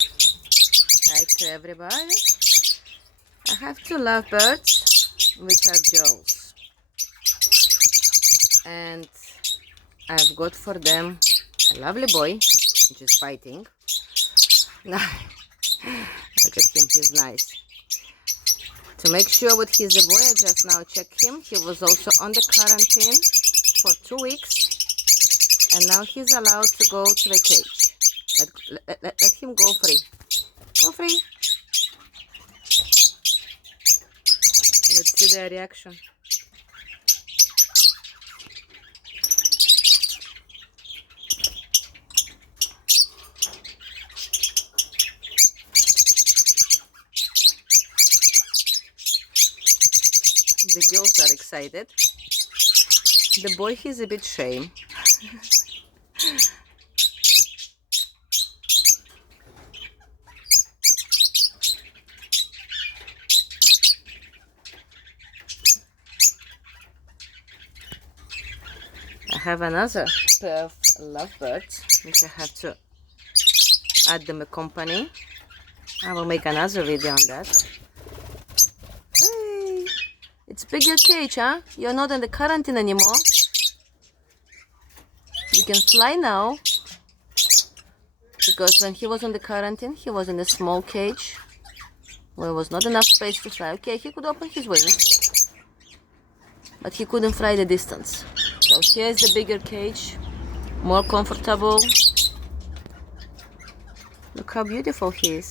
Hi to everybody. I have two lovebirds, which are girls, and I've got for them a lovely boy, which is fighting. Look at him, he's nice. To make sure what he's a boy, I just now checked him. He was also on the quarantine for 2 weeks, and now he's allowed to go to the cage. Let him go free. Go free. Let's see their reaction. The girls are excited. The boy, he's a bit shame. I have another pair of lovebirds, which I have to add them a company. I will make another video on that. Hey, it's bigger cage, huh? You're not in the quarantine anymore. You can fly now. Because when he was in the quarantine, he was in a small cage where there was not enough space to fly. Okay, he could open his wings, but he couldn't fly the distance. So here's the bigger cage, more comfortable. Look how beautiful he is.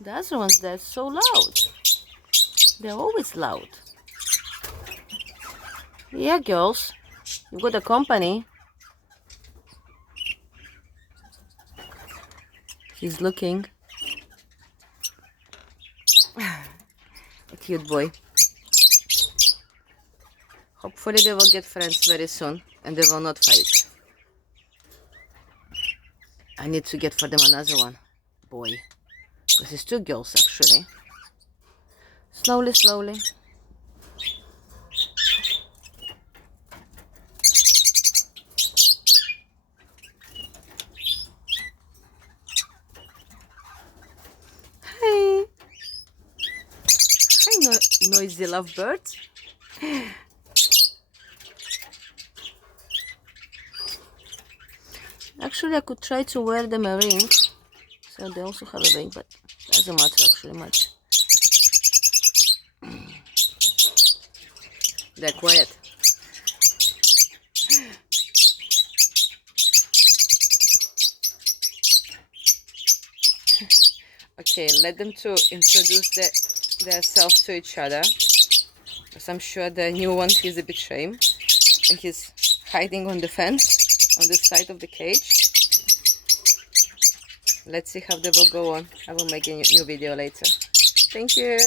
The other ones, they're so loud. They're always loud. Yeah, girls, you got a company. He's looking. A cute boy. Hopefully they will get friends very soon and they will not fight. I need to get for them another one. Boy. Because it's two girls actually. Slowly, slowly. Hi. Hi, noisy lovebird. Actually, I could try to wear them a ring. So they also have a ring, but doesn't matter actually much. They're quiet. Okay, let them to introduce themselves to each other. Because I'm sure the new one, he's a bit shame. And he's hiding on the fence, on the side of the cage. Let's see how they will go on. I will make a new video later. Thank you.